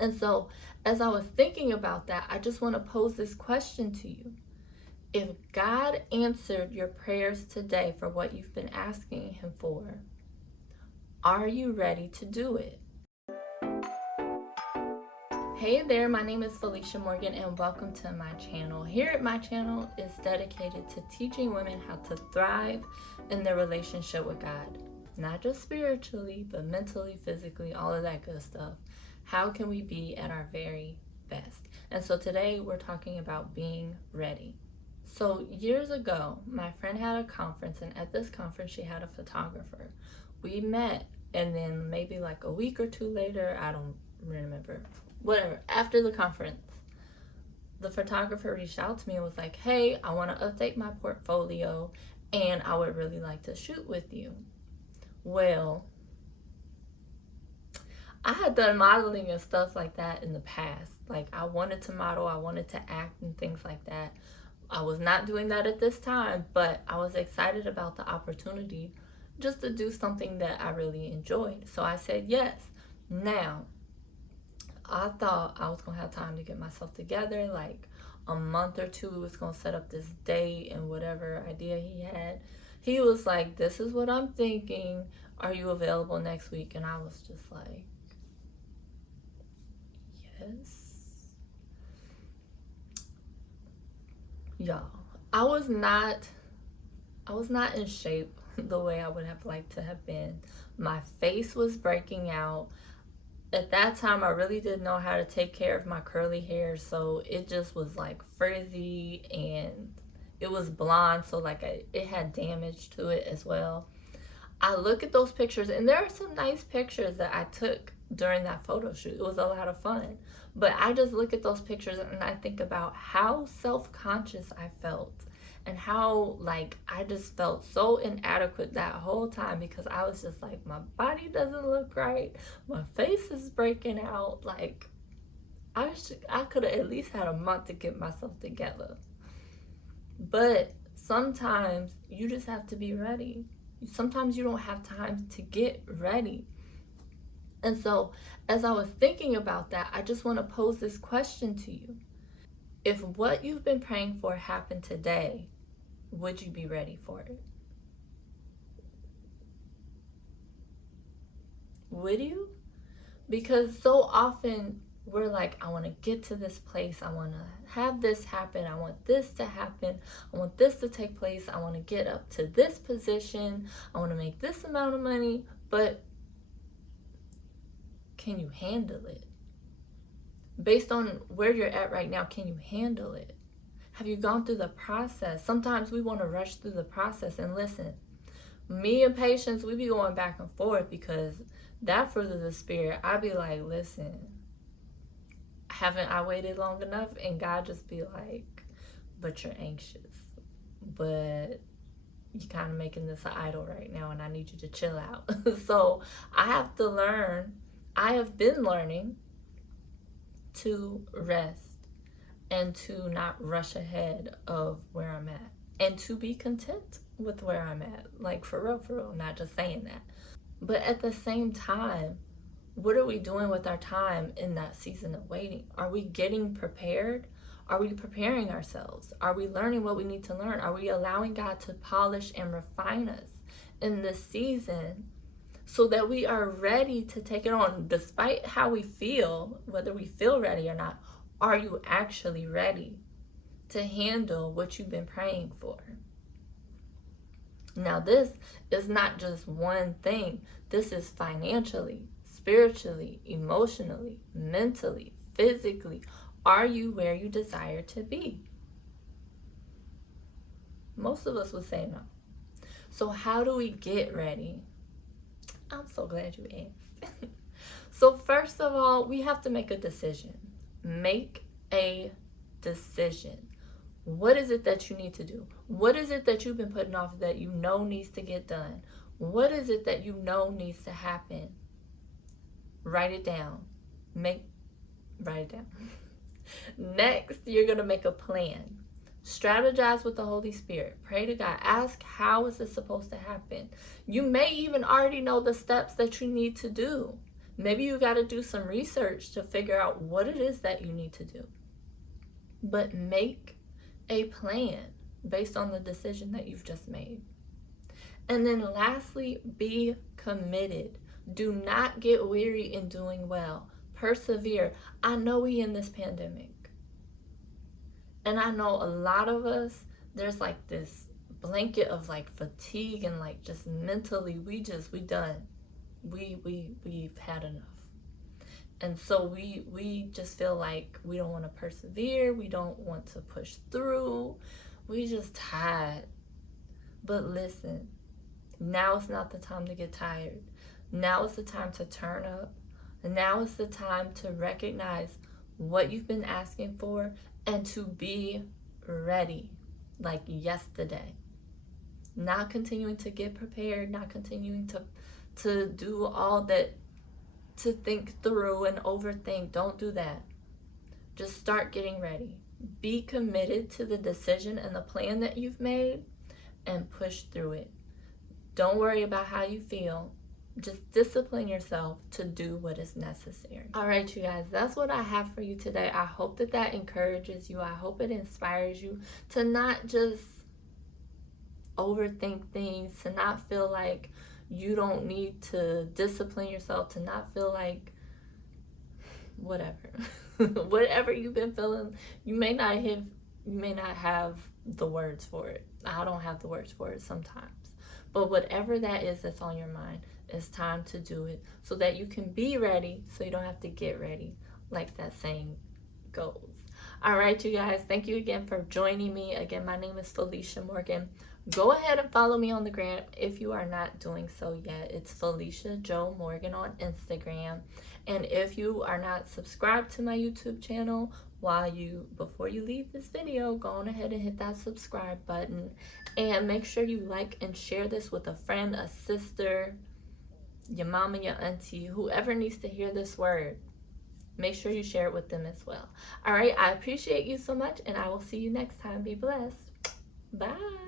And so, as I was thinking about that, I just want to pose this question to you. If God answered your prayers today for what you've been asking Him for, are you ready to do it? Hey there, my name is Felicia Morgan and welcome to my channel. Here at my channel is dedicated to teaching women how to thrive in their relationship with God. Not just spiritually, but mentally, physically, all of that good stuff. How can we be at our very best? And so today we're talking about being ready. So years ago, my friend had a conference, and at this conference she had a photographer. We met, and then maybe like a week or two later, I don't remember, whatever, after the conference, the photographer reached out to me and was like, hey, I want to update my portfolio and I would really like to shoot with you. Well, I had done modeling and stuff like that in the past. Like, I wanted to model, I wanted to act and things like that. I was not doing that at this time, but I was excited about the opportunity just to do something that I really enjoyed. So I said yes. Now, I thought I was going to have time to get myself together, like a month or two. We was going to set up this date and whatever idea he had. He was like, this is what I'm thinking. Are you available next week? And I was just like, yes. Y'all, I was not in shape the way I would have liked to have been. My face was breaking out. At that time, I really didn't know how to take care of my curly hair, so it just was like frizzy and it was blonde, so like it had damage to it as well. I look at those pictures, and there are some nice pictures that I took during that photo shoot. It was a lot of fun. But I just look at those pictures and I think about how self-conscious I felt and how like I just felt so inadequate that whole time because I was just like, my body doesn't look right. My face is breaking out. Like I could have at least had a month to get myself together. But sometimes you just have to be ready. Sometimes you don't have time to get ready. And so, as I was thinking about that, I just want to pose this question to you. If what you've been praying for happened today, would you be ready for it? Would you? Because so often we're like, I want to get to this place. I want to have this happen. I want this to happen. I want this to take place. I want to get up to this position. I want to make this amount of money. But can you handle it? Based on where you're at right now, can you handle it? Have you gone through the process? Sometimes we want to rush through the process. And listen, me and Patience, we be going back and forth because that fruit of the spirit, I be like, listen, haven't I waited long enough? And God just be like, but you're anxious. But you're kind of making this an idol right now and I need you to chill out. So I have to learn, I have been learning to rest and to not rush ahead of where I'm at and to be content with where I'm at. Like for real, not just saying that. But at the same time, what are we doing with our time in that season of waiting? Are we getting prepared? Are we preparing ourselves? Are we learning what we need to learn? Are we allowing God to polish and refine us in this season so that we are ready to take it on despite how we feel, whether we feel ready or not? Are you actually ready to handle what you've been praying for? Now, this is not just one thing. This is financially, spiritually, emotionally, mentally, physically. Are you where you desire to be? Most of us would say no. So how do we get ready? I'm so glad you asked. So first of all, we have to make a decision. Make a decision. What is it that you need to do? What is it that you've been putting off that you know needs to get done? What is it that you know needs to happen? Write it down. Write it down. Next, you're going to make a plan. Strategize with the Holy Spirit. Pray to God. Ask, how is this supposed to happen? You may even already know the steps that you need to do. Maybe you got to do some research to figure out what it is that you need to do. But make a plan based on the decision that you've just made. And then lastly, be committed. Do not get weary in doing well. Persevere. I know we in this pandemic. And I know a lot of us, there's like this blanket of like fatigue and like just mentally we done. We've had enough. And so we just feel like we don't want to persevere, we don't want to push through. We just tired. But listen, now is not the time to get tired. Now is the time to turn up. And now is the time to recognize what you've been asking for and to be ready like yesterday. Not continuing to get prepared, not continuing to do all that, to think through and overthink. Don't do that. Just start getting ready. Be committed to the decision and the plan that you've made and push through it. Don't worry about how you feel. Just discipline yourself to do what is necessary. All right, you guys, that's what I have for you today. I hope that encourages you. I hope it inspires you to not just overthink things, to not feel like you don't need to discipline yourself, to not feel like whatever. Whatever you've been feeling, you may not have the words for it. I don't have the words for it sometimes. But whatever that is that's on your mind, it's time to do it so that you can be ready, so you don't have to get ready, like that saying goes. All right, you guys, thank you again for joining me. Again, my name is Felicia Morgan. Go ahead and follow me on the gram if you are not doing so yet. It's Felicia Jo Morgan on Instagram. And if you are not subscribed to my YouTube channel, before you leave this video, go on ahead and hit that subscribe button. And make sure you like and share this with a friend, a sister, your mama, your auntie, whoever needs to hear this word. Make sure you share it with them as well. All right, I appreciate you so much, and I will see you next time. Be blessed. Bye.